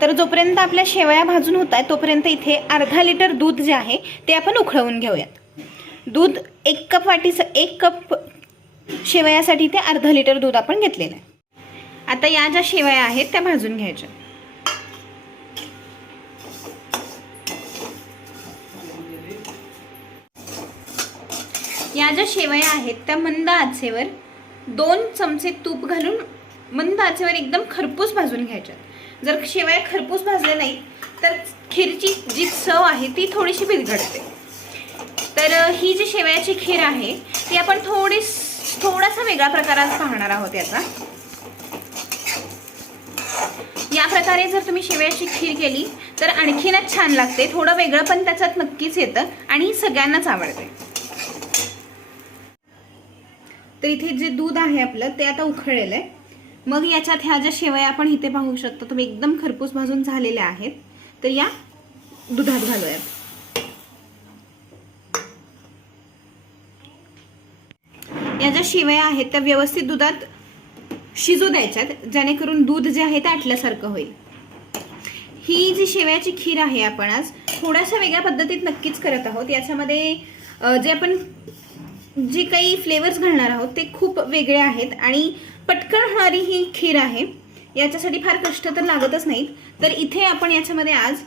तर जोपर्यंत आपल्या शेवया भाजून होत आहेत तोपर्यंत इथे अर्धा लिटर दूध जे आहे ते आपण उकळवून घेऊयात। दूध 1 कप शेवयासाठी ते अर्धा लिटर दूध आपण घेतलेलं आहे। आता या ज्या शेवया आहेत त्या भाजून घ्यायच्या। या ज्या शेवया आहेत त्या मंद आचेवर 2 चमचे तूप घालून मंद आचेवर एकदम खरपूस भाजून घ्यायच्या। जर शेवया खरपूस भाजल्या नाही तर खीरची जी चव आहे ती थोडीशी बिघडते। तर ही जी शेवयाची खीर आहे ती आपण थोडासा वेगळा प्रकारात पाहणार आहोत याचा। या प्रकारे जर तुम्ही शेवयाची खीर केली तर आणखीनच छान लागते। थोडं वेगळं पण त्याच्यात नक्कीच येतं आणि सगळ्यांनाच आवडते। तर इथे जे दूध आहे आपलं ते आता उकळलेलं आहे। मग याच्यात ह्या ज्या शेवया आपण इथे पाहू शकता तुम्ही एकदम खरपूस भाजून झालेल्या आहेत। तर या दुधात घालूयात। या ज्या शेवया आहेत त्या व्यवस्थित दुधात शिजू द्यायच्यात जेणेकरून दूध जे आहे ते आटल्यासारखं होईल। ही जी शेवयाची खीर आहे आपण आज थोड्याशा वेगळ्या पद्धतीत नक्कीच करत आहोत। याच्यामध्ये जे आपण जे काही फ्लेवर्स घालणार आहोत ते खूप वेगळे आहेत आणि पटकन होणारी ही खीर आहे। याच्यासाठी फार कष्ट तर लागतच नाहीत। तर इथे आपण याच्यामध्ये आज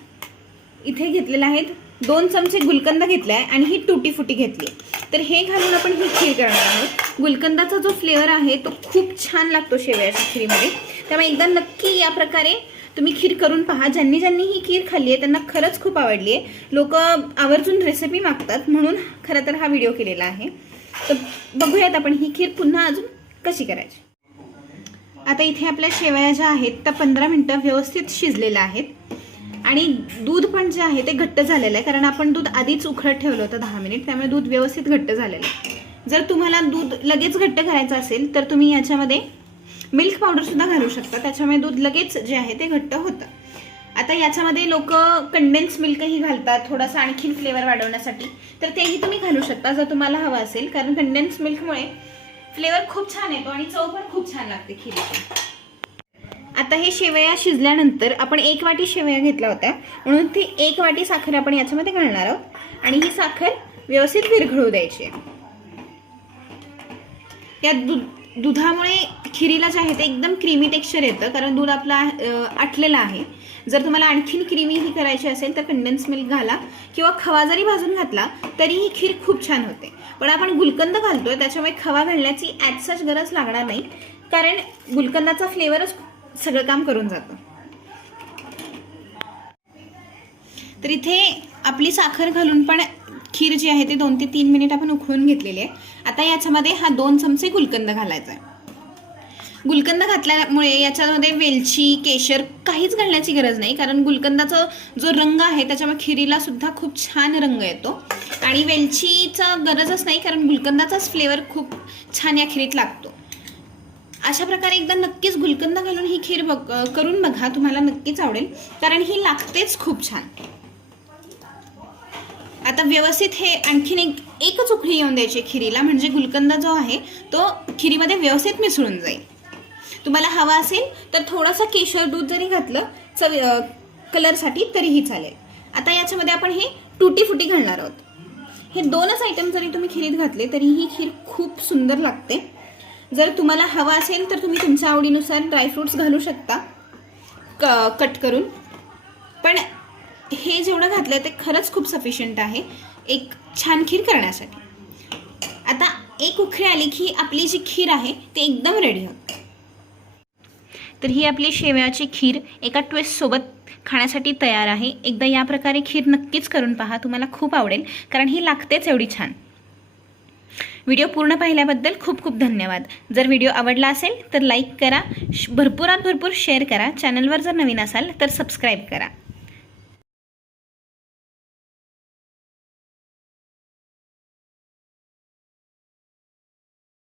इथे घेतलेला आहेत 2 चमचे गुलकंद घेतला आहे आणि ही टूटी फुटी घेतली। तर हे घालून आपण ही खीर करणार आहोत। गुलकंदाचा जो फ्लेवर आहे तो खूप छान लागतो शेवयाच्या खीरीमध्ये। त्यामुळे एकदा नक्की या प्रकारे तुम्ही खीर करून पहा। ज्यांनी ही खीर खाल्ली आहे त्यांना खरंच खूप आवडली आहे। लोक आवर्जून रेसिपी मागतात म्हणून खरं तर हा व्हिडिओ केलेला आहे। तर बघूयात आपण ही खीर पुन्हा अजून कशी करायची। आता इथे आपल्या शेवया ज्या आहेत त्या 15 मिनिटं व्यवस्थित शिजलेल्या आहेत आणि दूध पण जे आहे ते घट्ट झालेलं आहे कारण आपण दूध आधीच उकळत ठेवलं होतं 10 मिनिट। त्यामुळे दूध व्यवस्थित घट्ट झालेलं आहे। जर तुम्हाला दूध लगेच घट्ट करायचं असेल तर तुम्ही याच्यामध्ये मिल्क पावडर सुद्धा घालू शकता। त्याच्यामुळे दूध लगेच जे आहे ते घट्ट होतं। आता याच्यामध्ये लोक कंडेन्स मिल्कही घालतात थोडासा आणखीन फ्लेवर वाढवण्यासाठी। तर तेही तुम्ही घालू शकता जर तुम्हाला हवं असेल कारण कंडेन्स मिल्कमुळे फ्लेवर खूप छान येतो आणि चव पण खूप छान लागते खीरीची। आता हे शेवया शिजल्यानंतर आपण 1 वाटी शेवया घेतल्या होत्या म्हणून ती 1 वाटी साखर आपण याच्यामध्ये घालणार आहोत आणि ही साखर व्यवस्थित विरघळू द्यायची आहे। या दुधामुळे खीरीला जे आहे ते एकदम क्रीमी टेक्स्चर येतं कारण दूध आपला आटलेलं आहे। जर तुम्हाला आणखीन क्रीमी ही करायची असेल तर कंडेन्स मिल्क घाला किंवा खवा जरी भाजून घातला तरी ही खीर खूप छान होते। पण आपण गुलकंद घालतोय त्याच्यामुळे खवा घालण्याची ॲज सच गरज लागणार नाही कारण गुलकंदाचा फ्लेवरच सगळं काम करून जातं। तर इथे आपली साखर घालून पण खीर जी आहे ते 2 ते 3 मिनिट आपण उकळून घेतलेली आहे। आता याच्यामध्ये हा 2 चमचे गुलकंद घालायचा आहे। गुलकंद घातल्यामुळे याच्यामध्ये वेलची केशर काहीच घालण्याची गरज नाही कारण गुलकंदाचा जो रंग आहे त्याच्यामुळे खीरीला सुद्धा खूप छान रंग येतो आणि वेलचीचा गरजच नाही कारण गुलकंदाचाच फ्लेवर खूप छान या खीरीत लागतो। अशा प्रकारे एकदा नक्कीच गुलकंद घालून ही खीर करून बघा, तुम्हाला नक्कीच आवडेल कारण ही लागतेच खूप छान। आता व्यवस्थित हे आणखीन एकच उकळी येऊन द्यायची खीरीला म्हणजे गुलकंद जो आहे तो खीरीमध्ये व्यवस्थित मिसळून जाईल। तुम्हाला हवा असेल तर थोडासा केशर दूध जरी घातलं कलरसाठी तरीही चालेल। आता याच्यामध्ये आपण हे टूटी फुटी घालणार आहोत। हे 2च आयटम जरी तुम्ही खीरीत घातले तरी ही खीर खूप सुंदर लागते। जर तुम्हाला हवा असेल तर तुम्ही तुमच्या आवडीनुसार ड्रायफ्रूट्स घालू शकता कट करून, पण हे जेवढं घातलं ते खरंच खूप सफिशियंट आहे एक छान खीर करण्यासाठी। आता 1 उकळी आली की आपली जी खीर आहे ती एकदम रेडी होते। तर ही आपली शेवयाची खीर एका ट्विस्ट सोबत खाण्यासाठी तयार आहे। एकदा या प्रकारे खीर नक्कीच करून पहा, तुम्हाला खूप आवडेल कारण ही लागतेच एवढी छान। व्हिडिओ पूर्ण पाहिल्याबद्दल खूप खूप धन्यवाद। जर व्हिडिओ आवडला असेल तर लाईक करा, भरपूर शेअर करा। चॅनलवर जर नवीन असाल तर सबस्क्राईब करा।